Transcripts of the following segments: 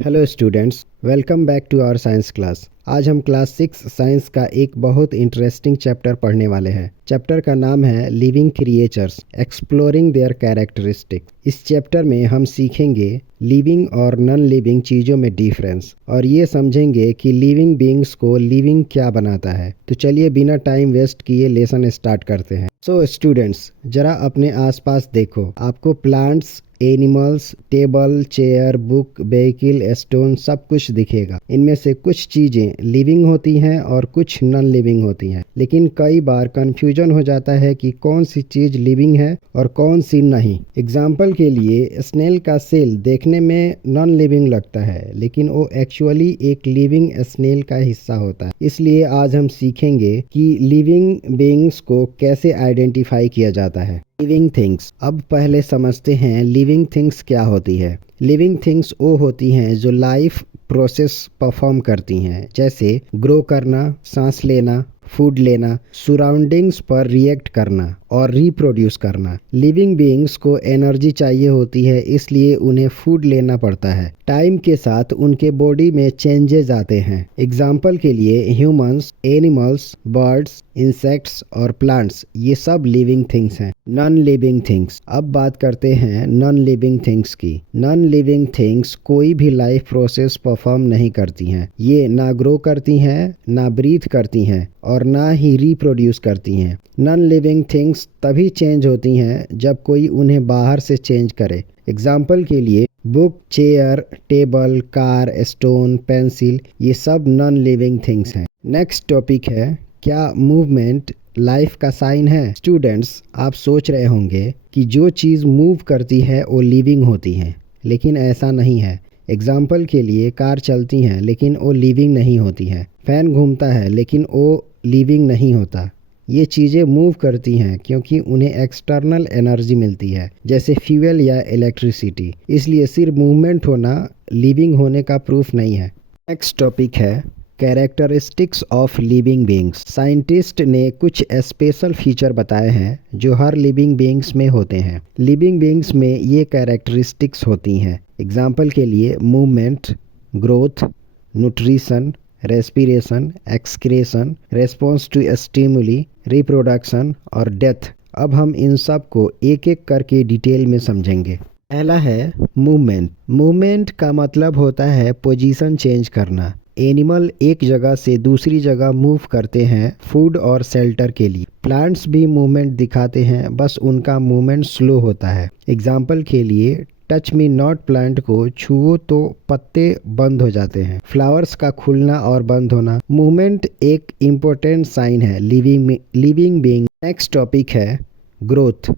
Hello students, welcome back to our science class. आज हम class 6 science का एक बहुत इंटरेस्टिंग चैप्टर पढ़ने वाले हैं। चैप्टर का नाम है living creatures exploring there characteristic. इस चैप्टर में हम सीखेंगे लिविंग और नॉन लिविंग चीज़ों में डिफरेंस और ये समझेंगे कि लिविंग बीइंग्स को लिविंग क्या बनाता है। तो चलिए बिना टाइम वेस्ट किए लेसन स्टार्ट करते हैं। सो स्टूडेंट्स, जरा अपने आसपास देखो। आपको plants, animals, table, chair, book, vehicle, stone सब कुछ दिखेगा। इनमें से कुछ चीज़ें लिविंग होती हैं और कुछ नॉन लिविंग होती हैं, लेकिन कई बार कंफ्यूजन हो जाता है कि कौन सी चीज़ लिविंग है और कौन सी नहीं। एग्जाम्पल के लिए स्नेल का सेल देखने में नॉन लिविंग लगता है, लेकिन वो एक्चुअली एक लिविंग स्नेल का हिस्सा होता है। इसलिए आज हम सीखेंगे कि लिविंग बीइंग्स को कैसे आइडेंटिफाई किया जाता है। Living things. अब पहले समझते हैं लिविंग थिंग्स क्या होती है। लिविंग थिंग्स वो होती हैं जो लाइफ प्रोसेस परफॉर्म करती हैं, जैसे ग्रो करना, सांस लेना, फूड लेना, सराउंडिंग्स पर रिएक्ट करना और रिप्रोड्यूस करना। लिविंग बीइंग्स को एनर्जी चाहिए होती है, इसलिए उन्हें फूड लेना पड़ता है। टाइम के साथ उनके बॉडी में चेंजेस आते हैं। एग्जाम्पल के लिए ह्यूमंस, एनिमल्स, बर्ड्स, इंसेक्ट्स और प्लांट्स, ये सब लिविंग थिंग्स हैं। Non living things. अब बात करते हैं नॉन लिविंग थिंग्स की। नॉन लिविंग थिंग्स कोई भी लाइफ प्रोसेस परफॉर्म नहीं करती हैं। ये ना ग्रो करती हैं, ना ब्रीथ करती हैं और ना ही रिप्रोड्यूस करती हैं। नॉन लिविंग थिंग्स तभी चेंज होती हैं जब कोई उन्हें बाहर से चेंज करे। एग्जाम्पल के लिए book, chair, table, car, stone, pencil, ये सब नॉन लिविंग थिंग्स हैं। नेक्स्ट टॉपिक है, क्या मूवमेंट लाइफ का साइन है? स्टूडेंट्स, आप सोच रहे होंगे कि जो चीज़ मूव करती है वो लिविंग होती है, लेकिन ऐसा नहीं है। एग्जाम्पल के लिए कार चलती हैं लेकिन वो लिविंग नहीं होती है। फैन घूमता है लेकिन वो लिविंग नहीं होता। ये चीज़ें मूव करती हैं क्योंकि उन्हें एक्सटर्नल एनर्जी मिलती है, जैसे फ्यूल या इलेक्ट्रिसिटी। इसलिए सिर्फ मूवमेंट होना लिविंग होने का प्रूफ नहीं है। नेक्स्ट टॉपिक है characteristics of living beings. Scientist ने कुछ स्पेशल फीचर बताए हैं जो हर लिविंग बीइंग्स में होते हैं। लिविंग बीइंग्स में ये कैरेक्टरिस्टिक्स होती हैं। एग्जाम्पल के लिए movement, growth, nutrition, respiration, excretion, response to stimuli, reproduction और डेथ। अब हम इन सब को एक एक करके डिटेल में समझेंगे। पहला है मूवमेंट। मूवमेंट का मतलब होता है पोजीशन चेंज करना। एनिमल एक जगह से दूसरी जगह मूव करते हैं फूड और शेल्टर के लिए। प्लांट्स भी मूवमेंट दिखाते हैं, बस उनका मूवमेंट स्लो होता है। एग्जाम्पल के लिए टच मी नॉट प्लांट को छुओ तो पत्ते बंद हो जाते हैं। फ्लावर्स का खुलना और बंद होना। मूवमेंट एक इम्पोर्टेंट साइन है लिविंग बीइंग। नेक्स्ट टॉपिक है ग्रोथ।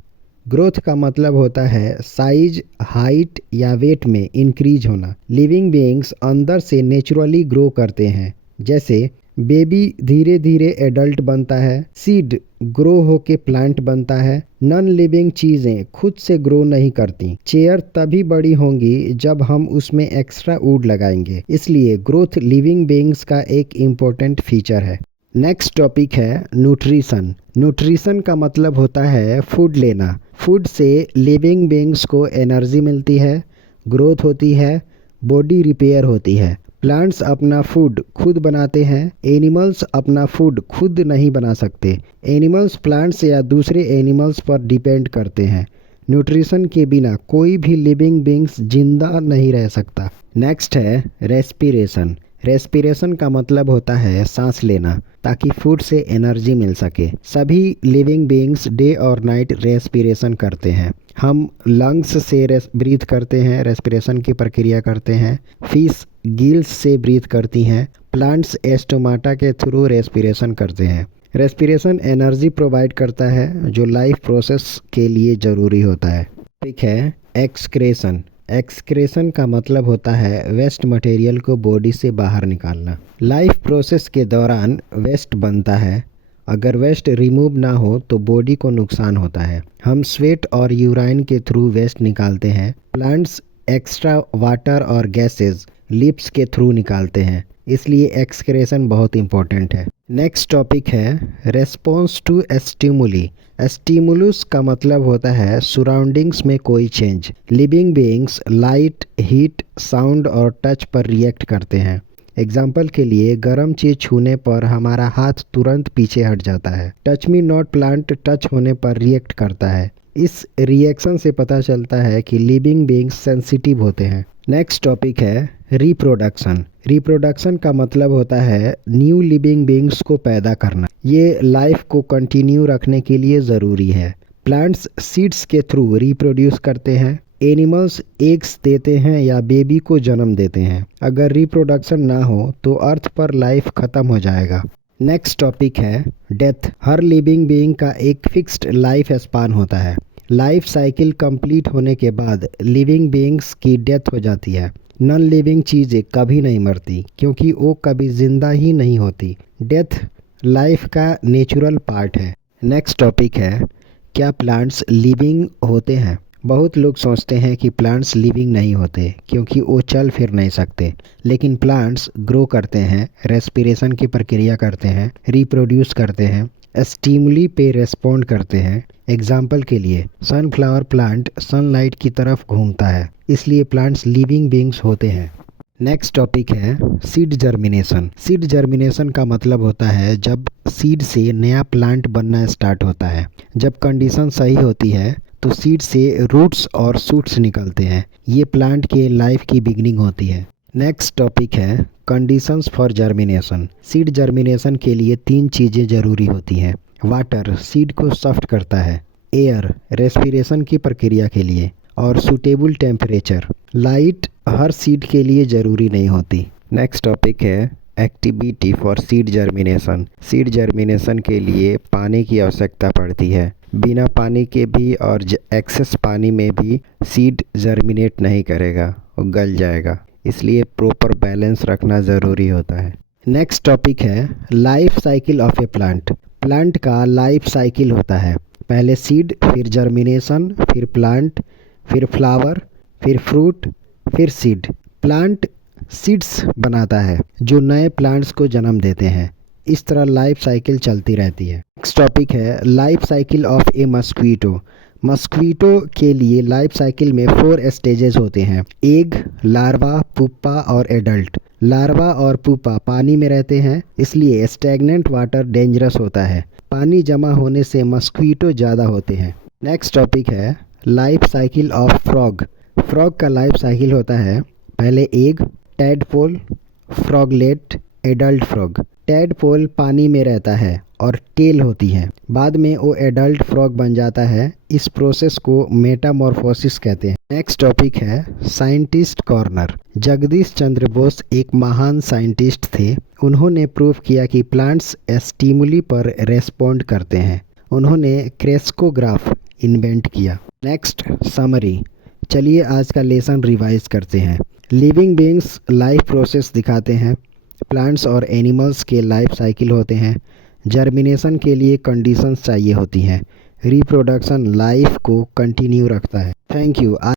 ग्रोथ का मतलब होता है साइज, हाइट या वेट में इंक्रीज होना। लिविंग बीइंग्स अंदर से नेचुरली ग्रो करते हैं, जैसे बेबी धीरे धीरे एडल्ट बनता है, सीड ग्रो होके प्लांट बनता है। नॉन लिविंग चीज़ें खुद से ग्रो नहीं करती। चेयर तभी बड़ी होंगी जब हम उसमें एक्स्ट्रा वुड लगाएंगे। इसलिए ग्रोथ लिविंग बीइंग्स का एक इम्पोर्टेंट फीचर है। नेक्स्ट टॉपिक है न्यूट्रिशन। न्यूट्रिशन का मतलब होता है फूड लेना। फूड से लिविंग बीइंग्स को एनर्जी मिलती है, ग्रोथ होती है, बॉडी रिपेयर होती है। प्लांट्स अपना फूड खुद बनाते हैं, एनिमल्स अपना फूड खुद नहीं बना सकते। एनिमल्स प्लांट्स या दूसरे एनिमल्स पर डिपेंड करते हैं। न्यूट्रिशन के बिना कोई भी लिविंग बीइंग्स जिंदा नहीं रह सकता। नेक्स्ट है रेस्पिरेशन। रेस्पिरेशन का मतलब होता है सांस लेना, ताकि फूड से एनर्जी मिल सके। सभी लिविंग बीइंग्स डे और नाइट रेस्पिरेशन करते हैं। हम लंग्स से ब्रीथ करते हैं, रेस्पिरेशन की प्रक्रिया करते हैं। फिश गिल्स से ब्रीथ करती हैं। प्लांट्स एस्टोमाटा के थ्रू रेस्पिरेशन करते हैं। रेस्पिरेशन एनर्जी प्रोवाइड करता है जो लाइफ प्रोसेस के लिए ज़रूरी होता है। ठीक है, एक्सक्रेशन। एक्सक्रेशन का मतलब होता है वेस्ट मटेरियल को बॉडी से बाहर निकालना। लाइफ प्रोसेस के दौरान वेस्ट बनता है। अगर वेस्ट रिमूव ना हो तो बॉडी को नुकसान होता है। हम स्वेट और यूराइन के थ्रू वेस्ट निकालते हैं। प्लांट्स एक्स्ट्रा वाटर और गैसेस लिप्स के थ्रू निकालते हैं। इसलिए एक्सक्रेशन बहुत इंपॉर्टेंट है। नेक्स्ट टॉपिक है रेस्पॉन्स टू स्टिमुली। स्टिमुलस का मतलब होता है सराउंडिंग्स में कोई change. Living beings light, heat, sound और टच पर रिएक्ट करते हैं। एग्जाम्पल के लिए गर्म चीज छूने पर हमारा हाथ तुरंत पीछे हट जाता है। Touch me not plant touch होने पर रिएक्ट करता है। इस रिएक्शन से पता चलता है कि लिविंग बीइंग्स सेंसिटिव होते हैं। नेक्स्ट टॉपिक है रिप्रोडक्शन। रिप्रोडक्शन का मतलब होता है न्यू लिविंग बीइंग्स को पैदा करना। ये लाइफ को कंटिन्यू रखने के लिए ज़रूरी है। प्लांट्स सीड्स के थ्रू रिप्रोड्यूस करते हैं। एनिमल्स एग्स देते हैं या बेबी को जन्म देते हैं। अगर रिप्रोडक्शन ना हो तो अर्थ पर लाइफ खत्म हो जाएगा। नेक्स्ट टॉपिक है डेथ। हर लिविंग बीइंग का एक फिक्स्ड लाइफ स्पान होता है। लाइफ साइकिल कंप्लीट होने के बाद लिविंग बीइंग्स की डेथ हो जाती है। नॉन लिविंग चीज़ें कभी नहीं मरती क्योंकि वो कभी जिंदा ही नहीं होती। डेथ लाइफ का नेचुरल पार्ट है। नेक्स्ट टॉपिक है क्या प्लांट्स लिविंग होते हैं। बहुत लोग सोचते हैं कि प्लांट्स लिविंग नहीं होते क्योंकि वो चल फिर नहीं सकते, लेकिन प्लांट्स ग्रो करते हैं, रेस्पिरेशन की प्रक्रिया करते हैं, रिप्रोड्यूस करते हैं, स्टिमुली पे रेस्पॉन्ड करते हैं। एग्जाम्पल के लिए सनफ्लावर प्लांट सनलाइट की तरफ घूमता है, इसलिए प्लांट्स लिविंग बीइंग्स होते हैं। नेक्स्ट टॉपिक है सीड जर्मिनेशन। सीड जर्मिनेशन का मतलब होता है जब सीड से नया प्लांट बनना स्टार्ट होता है। जब कंडीशन सही होती है तो सीड से रूट्स और शूट्स निकलते हैं। ये प्लांट के लाइफ की बिगिनिंग होती है। नेक्स्ट टॉपिक है conditions for germination. Seed germination के लिए 3 चीज़ें ज़रूरी होती हैं। वाटर सीड को सॉफ्ट करता है, एयर रेस्पिरेशन की प्रक्रिया के लिए, और सूटेबल टेम्परेचर लाइट हर सीड के लिए ज़रूरी नहीं होती। नेक्स्ट टॉपिक है activity for seed germination. Seed germination के लिए पानी की आवश्यकता पड़ती है। बिना पानी के भी और एक्सेस पानी में भी सीड जर्मिनेट नहीं करेगा, वो गल जाएगा, इसलिए प्रॉपर बैलेंस रखना ज़रूरी होता है। नेक्स्ट टॉपिक है life cycle of A plant. Plant का लाइफ साइकिल होता है, पहले सीड, फिर जर्मिनेशन, फिर प्लांट, फिर फ्लावर, फिर फ्रूट, फिर सीड। प्लांट सीड्स बनाता है जो नए प्लांट्स को जन्म देते हैं। इस तरह लाइफ साइकिल चलती रहती है। नेक्स्ट टॉपिक है life cycle of A mosquito. Mosquito के लिए लाइफ साइकिल में 4 स्टेजेस होते हैं। एग, लार्वा, पुप्पा और एडल्ट। लार्वा और पुप्पा पानी में रहते हैं, इसलिए स्टैग्नेंट वाटर डेंजरस होता है। पानी जमा होने से मस्क्वीटो ज़्यादा होते हैं। नेक्स्ट टॉपिक है life cycle of frog. Frog का लाइफ साइकिल होता है पहले egg, tadpole, froglet, adult frog. Tadpole पानी में रहता है और टेल होती है, बाद में वो एडल्ट फ्रॉग बन जाता है। इस प्रोसेस को मेटामॉर्फोसिस कहते हैं। नेक्स्ट टॉपिक है साइंटिस्ट कॉर्नर। जगदीश चंद्र बोस एक महान साइंटिस्ट थे। उन्होंने प्रूव किया कि प्लांट्स स्टिमुली पर रेस्पॉन्ड करते हैं। उन्होंने क्रेस्कोग्राफ इन्वेंट किया। Next summary. चलिए आज का लेसन रिवाइज करते हैं। लिविंग बीइंग्स लाइफ प्रोसेस दिखाते हैं। प्लांट्स और एनिमल्स के लाइफ साइकिल होते हैं। जर्मिनेशन के लिए कंडीशंस चाहिए होती हैं। रिप्रोडक्शन लाइफ को कंटिन्यू रखता है। Thank you.